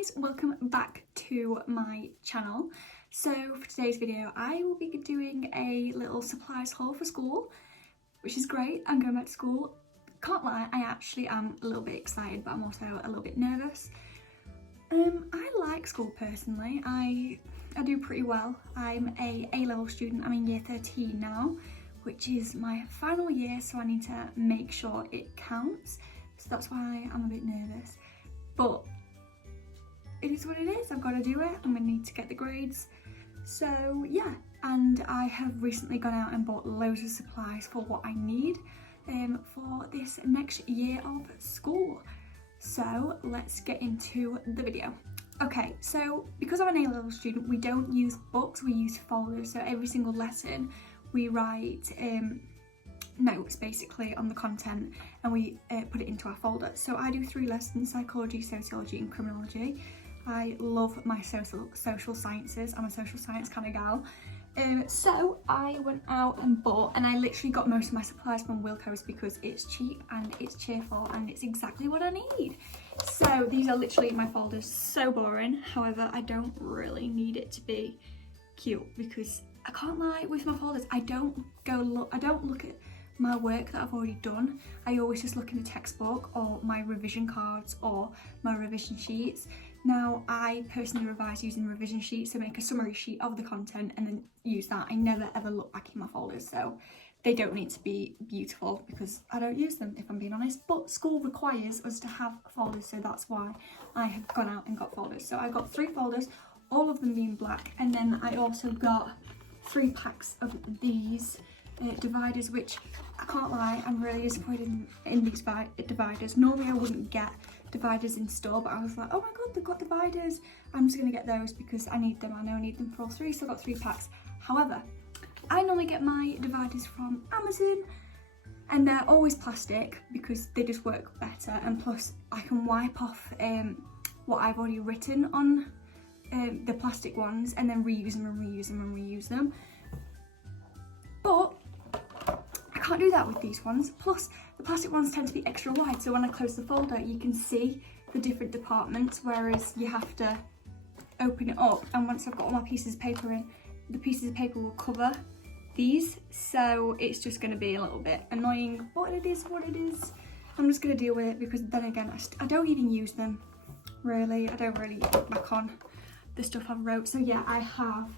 guys, welcome back to my channel. So for today's video I will be doing a little supplies haul for school, which is great. I'm going back to school. Can't lie, I actually am a little bit excited, but I'm also a little bit nervous. I like school personally. I do pretty well. I'm a A-level student. I'm in year 13 now, which is my final year, so I need to make sure it counts. So that's why I'm a bit nervous. But it is what it is. I've got to do it. I'm going to need to get the grades. So yeah, and I have recently gone out and bought loads of supplies for what I need for this next year of school. So let's get into the video. Okay, so because I'm an A-level student, we don't use books, we use folders. So every single lesson we write notes basically on the content, and we put it into our folder. So I do 3 lessons: psychology, sociology and criminology. I love my social sciences. I'm a social science kind of gal. So I went out and bought, and I literally got most of my supplies from Wilko's because it's cheap and it's cheerful and it's exactly what I need. So these are literally my folders. So boring. However, I don't really need it to be cute because I can't lie, with my folders I don't look at my work that I've already done. I always just look in the textbook or my revision cards or my revision sheets. Now I personally revise using revision sheets, so make a summary sheet of the content and then use that. I never ever look back in my folders, so they don't need to be beautiful because I don't use them, if I'm being honest. But school requires us to have folders, so that's why I have gone out and got folders. So I got 3 folders, all of them being black, and then I also got 3 packs of these dividers, which I can't lie, I'm really disappointed in these dividers. Normally I wouldn't get dividers in store, but I was like, oh my god, they've got dividers, I'm just gonna get those because I need them. I know I need them for all 3, so I got 3 packs. However, I normally get my dividers from Amazon, and they're always plastic because they just work better, and plus I can wipe off what I've already written on the plastic ones and then reuse them and reuse them and reuse them. But I can't do that with these ones. Plus the plastic ones tend to be extra wide, so when I close the folder you can see the different departments, whereas you have to open it up, and once I've got all my pieces of paper in, the pieces of paper will cover these, so it's just going to be a little bit annoying, but it is what it is. I'm just going to deal with it because then again I don't even use them really. I don't really look back on the stuff I've wrote. So yeah, I have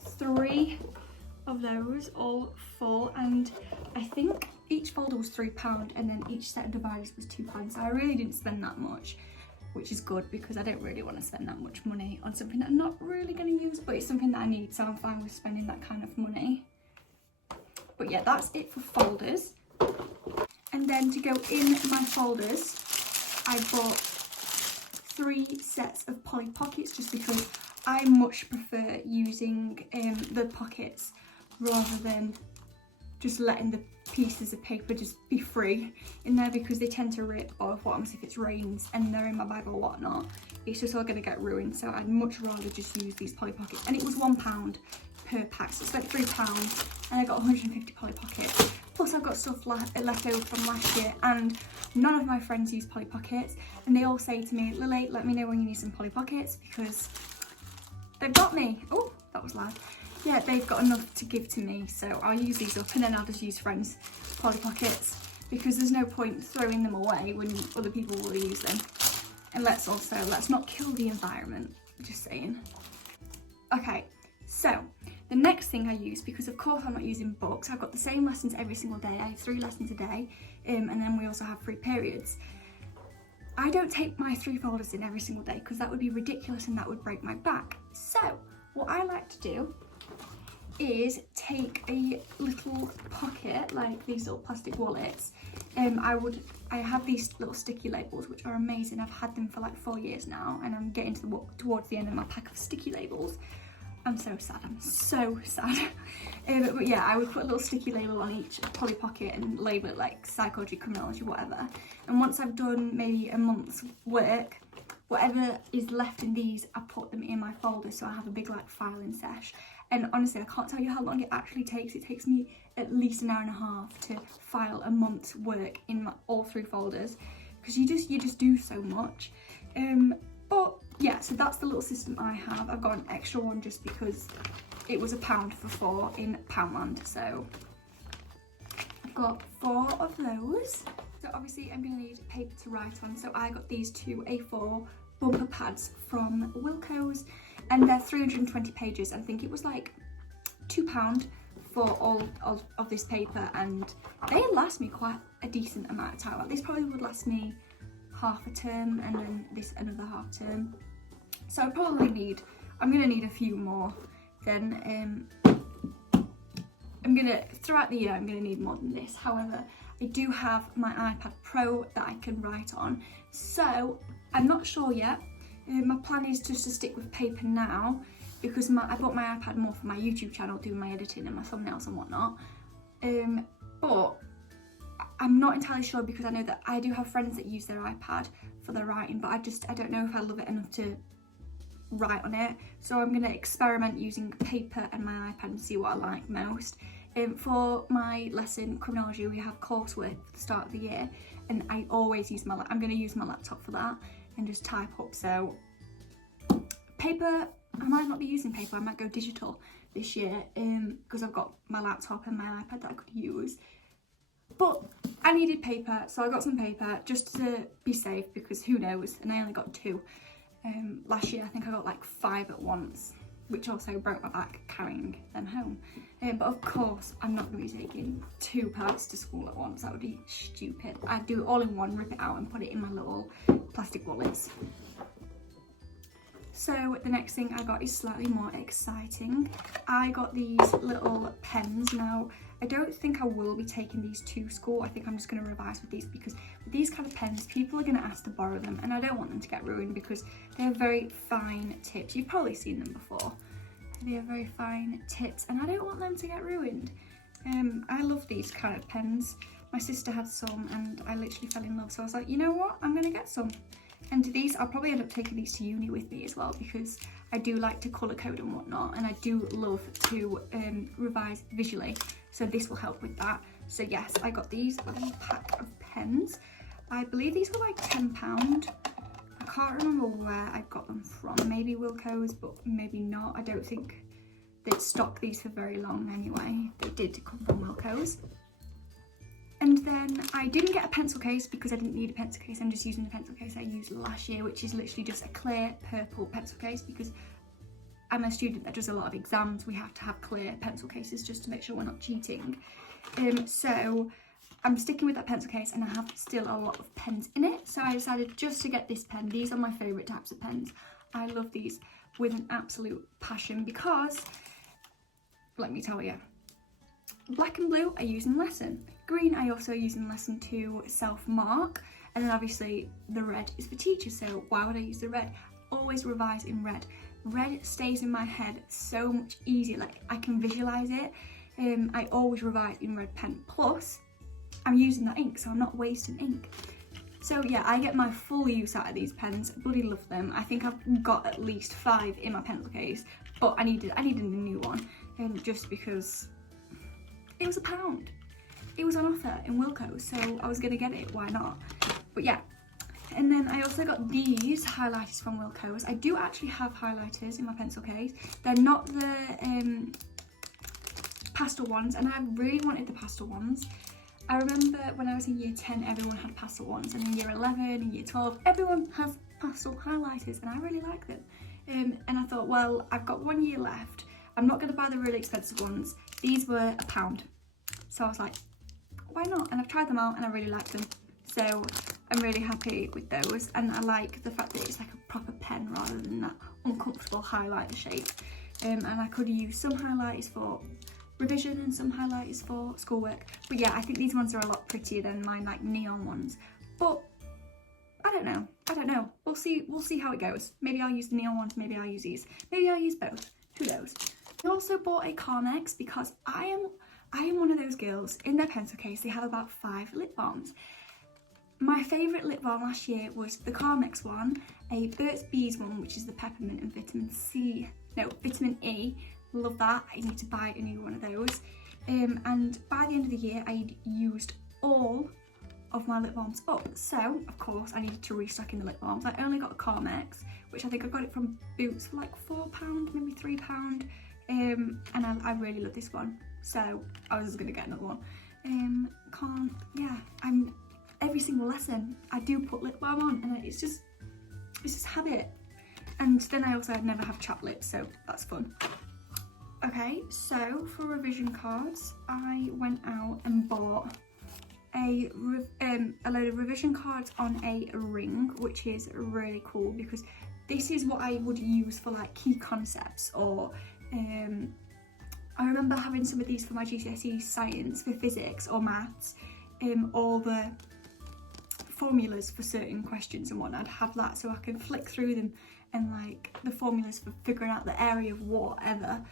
3 of those all full, and I think each folder was £3 and then each set of dividers was £2, so I really didn't spend that much, which is good because I don't really want to spend that much money on something that I'm not really going to use, but it's something that I need, so I'm fine with spending that kind of money. But yeah, that's it for folders. And then to go in my folders, I bought 3 sets of Polly Pockets just because I much prefer using the pockets rather than just letting the pieces of paper just be free in there, because they tend to rip, or what happens if it rains and they're in my bag or whatnot, it's just all going to get ruined. So I'd much rather just use these Polly Pockets, and it was £1 per pack, so it's like £3, and I got 150 Polly Pockets. Plus I've got stuff left over from last year, and none of my friends use Polly Pockets, and they all say to me, Lily, let me know when you need some Polly Pockets, because they've got me. Oh, that was loud. Yeah, they've got enough to give to me, so I'll use these up and then I'll just use friends' Polly Pockets, because there's no point throwing them away when other people will use them. And let's not kill the environment, just saying. Okay, so the next thing I use, because of course I'm not using books, I've got the same lessons every single day. I have 3 lessons a day, and then we also have 3 periods. I don't take my 3 folders in every single day because that would be ridiculous and that would break my back. So what I like to do is take a little pocket, like these little plastic wallets. I have these little sticky labels which are amazing. I've had them for like 4 years now, and I'm getting towards the end of my pack of sticky labels. I'm so sad, I'm so sad. But yeah, I would put a little sticky label on each Polly Pocket and label it like psychology, criminology, whatever. And once I've done maybe a month's work, whatever is left in these, I put them in my folder, so I have a big like filing sesh. And honestly, I can't tell you how long it actually takes. It takes me at least an hour and a half to file a month's work in all 3 folders, because you just do so much. But yeah, so that's the little system I have. I've got an extra one just because it was £1 for 4 in Poundland, so I've got 4 of those. So obviously I'm going to need paper to write on, so I got these 2 A4 bumper pads from Wilko's, and they're 320 pages. I think it was like £2 for all of this paper, and they last me quite a decent amount of time. Like, this probably would last me half a term, and then this another half term. So I'm gonna need a few more. Then throughout the year I'm gonna need more than this. However, I do have my iPad Pro that I can write on, so I'm not sure yet. My plan is just to stick with paper now, because I bought my iPad more for my YouTube channel, doing my editing and my thumbnails and whatnot. But I'm not entirely sure, because I know that I do have friends that use their iPad for their writing, but I don't know if I love it enough to write on it. So I'm gonna experiment using paper and my iPad and see what I like most. For my lesson, criminology, we have coursework for the start of the year, and I always use I'm gonna use my laptop for that and just type up. So paper, I might not be using paper, I might go digital this year, because I've got my laptop and my iPad that I could use. But I needed paper, so I got some paper just to be safe, because who knows, and I only got 2. Last year I think I got like 5 at once, which also broke my back carrying them home. But of course I'm not going to be taking 2 pads to school at once, that would be stupid. I'd do it all in one, rip it out and put it in my little plastic wallets. So the next thing I got is slightly more exciting. I got these little pens. Now, I don't think I will be taking these to school. I think I'm just going to revise with these, because with these kind of pens, people are going to ask to borrow them, and I don't want them to get ruined, because they're very fine tips. You've probably seen them before. They're very fine tips, and I don't want them to get ruined. I love these kind of pens. My sister had some, and I literally fell in love, so I was like, you know what, I'm going to get some. And these, I'll probably end up taking these to uni with me as well, because I do like to colour code and whatnot, and I do love to revise visually, so this will help with that. So yes, I got these little pack of pens. I believe these were like £10. I can't remember where I got them from, maybe Wilko's, but maybe not. I don't think they'd stock these for very long anyway. They did come from Wilko's. And then I didn't get a pencil case, because I didn't need a pencil case. I'm just using the pencil case I used last year, which is literally just a clear purple pencil case, because I'm a student that does a lot of exams. We have to have clear pencil cases just to make sure we're not cheating. So I'm sticking with that pencil case, and I have still a lot of pens in it. So I decided just to get this pen. These are my favourite types of pens. I love these with an absolute passion, because, let me tell you, black and blue I use in lesson. Green I also use in lesson to self-mark, and then obviously the red is for teachers, so why would I use the red? Always revise in red. Red stays in my head so much easier, like I can visualise it. I always revise in red pen, plus I'm using that ink, so I'm not wasting ink. So yeah, I get my full use out of these pens. Bloody love them. I think I've got at least 5 in my pencil case, but I needed a new one, just because it was £1. It was on offer in Wilko's, so I was gonna get it, why not? But yeah, and then I also got these highlighters from Wilko's. I do actually have highlighters in my pencil case. They're not the pastel ones, and I really wanted the pastel ones. I remember when I was in year 10, everyone had pastel ones, and in year 11 and year 12, everyone has pastel highlighters, and I really like them. And I thought, well, I've got 1 year left. I'm not gonna buy the really expensive ones. These were £1. So I was like, why not? And I've tried them out and I really like them. So I'm really happy with those. And I like the fact that it's like a proper pen rather than that uncomfortable highlighter shape. And I could use some highlighters for revision and some highlighters for schoolwork. But yeah, I think these ones are a lot prettier than mine like neon ones. But I don't know. We'll see how it goes. Maybe I'll use the neon ones, maybe I'll use these. Maybe I'll use both. Who knows? I also bought a Carmex, because I am one of those girls, in their pencil case they have about 5 lip balms. My favourite lip balm last year was the Carmex one, a Burt's Bees one, which is the peppermint and vitamin E. Love that. I need to buy a new one of those. And by the end of the year I'd used all of my lip balms up. So, of course, I needed to restock in the lip balms. I only got Carmex, which I think I got it from Boots for like £4, maybe £3. And I really love this one. So, I was just going to get another one. Every single lesson, I do put lip balm on, and it's just habit. And then I also never have chapped lips, so that's fun. Okay, so for revision cards, I went out and bought a load of revision cards on a ring, which is really cool because this is what I would use for like key concepts, or I remember having some of these for my GCSE science, for physics or maths, all the formulas for certain questions and whatnot. I'd have that so I can flick through them, and like the formulas for figuring out the area of whatever,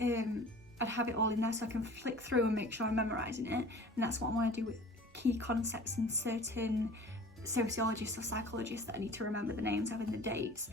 I'd have it all in there so I can flick through and make sure I'm memorising it. And that's what I want to do with key concepts and certain sociologists or psychologists that I need to remember the names of and the dates.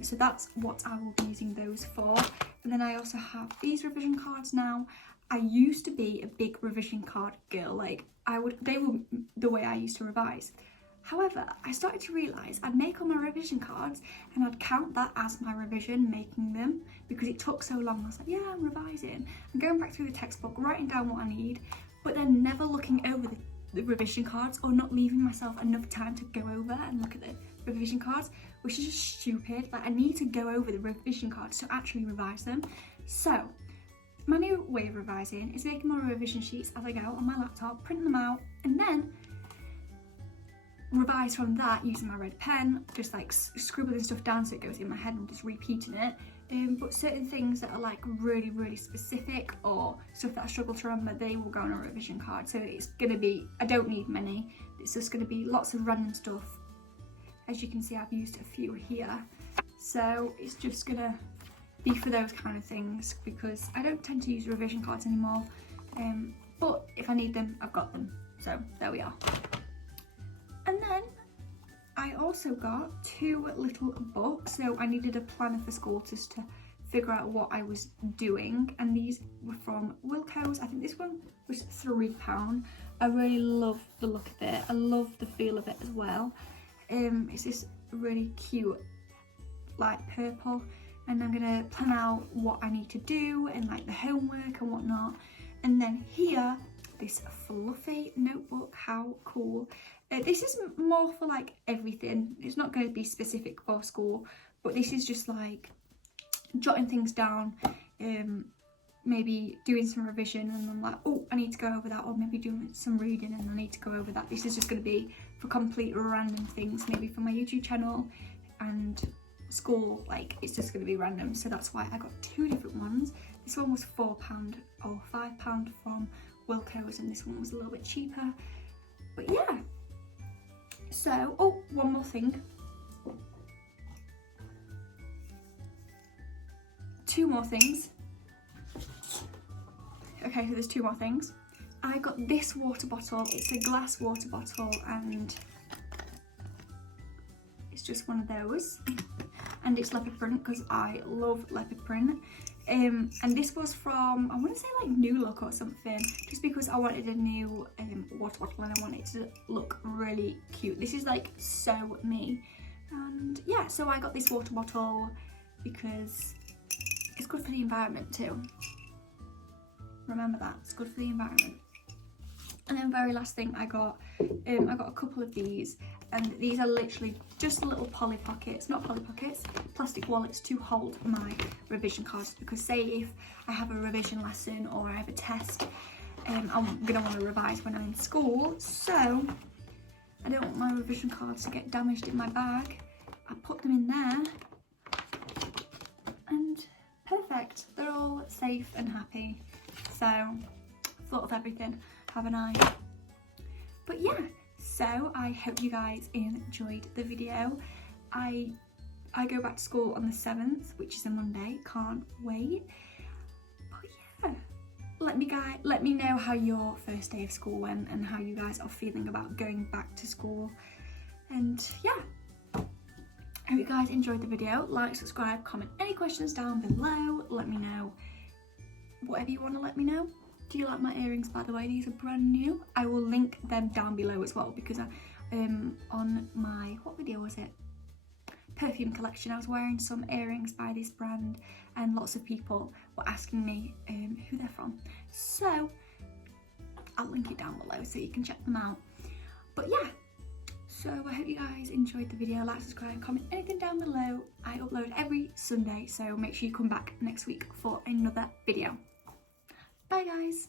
So that's what I will be using those for. And then I also have these revision cards now. I used to be a big revision card girl, like they were the way I used to revise. However, I started to realise I'd make all my revision cards and I'd count that as my revision, making them, because it took so long. I was like, yeah, I'm revising. I'm going back through the textbook, writing down what I need, but then never looking over the revision cards, or not leaving myself enough time to go over and look at the revision cards, which is just stupid. Like, I need to go over the revision cards to actually revise them. So my new way of revising is making my revision sheets as I go on my laptop, print them out, and then revise from that using my red pen, just like scribbling stuff down so it goes in my head and just repeating it. But certain things that are like really, really specific, or stuff that I struggle to remember, they will go on a revision card. So it's gonna be, I don't need many, it's just gonna be lots of random stuff. As you can see, I've used a few here. So it's just gonna be for those kind of things, because I don't tend to use revision cards anymore. But if I need them, I've got them. So there we are. And then I also got 2 little books. So I needed a planner for school just to figure out what I was doing. And these were from Wilko's. I think this one was £3. I really love the look of it. I love the feel of it as well. It's this really cute light purple. And I'm gonna plan out what I need to do and like the homework and whatnot. And then here, this fluffy notebook, how cool. This is more for like everything. It's not going to be specific for school, but this is just like jotting things down, maybe doing some revision, and I'm like, oh, I need to go over that, or maybe doing some reading and I need to go over that. This is just going to be for complete random things, maybe for my YouTube channel and school. Like, it's just going to be random. So that's why I got 2 different ones. This one was £4 or £5 from Wilko's, and this one was a little bit cheaper. But yeah. So, oh, one more thing. 2 more things. Okay, so there's 2 more things. I got this water bottle. It's a glass water bottle, and it's just one of those. And it's leopard print because I love leopard print. And this was from, I want to say like New Look or something, just because I wanted a new water bottle and I wanted it to look really cute. This is like so me. And yeah, so I got this water bottle because it's good for the environment too. Remember that, it's good for the environment. And then very last thing I got a couple of these, and these are literally just little Polly Pockets, not Polly Pockets, plastic wallets to hold my revision cards, because say if I have a revision lesson or I have a test, I'm gonna want to revise when I'm in school, so I don't want my revision cards to get damaged in my bag. I put them in there, and perfect, they're all safe and happy. So thought of everything, haven't I? But yeah, so I hope you guys enjoyed the video. I go back to school on the 7th, which is a Monday, can't wait. But yeah, let me know how your first day of school went and how you guys are feeling about going back to school. And yeah, I hope you guys enjoyed the video. Like, subscribe, comment any questions down below. Let me know whatever you want to let me know. Do you like my earrings, by the way? These are brand new. I will link them down below as well, because I, on my, what video was it? Perfume collection, I was wearing some earrings by this brand and lots of people were asking me who they're from. So I'll link it down below so you can check them out. But yeah, so I hope you guys enjoyed the video. Like, subscribe, comment anything down below. I upload every Sunday, so make sure you come back next week for another video. Bye guys.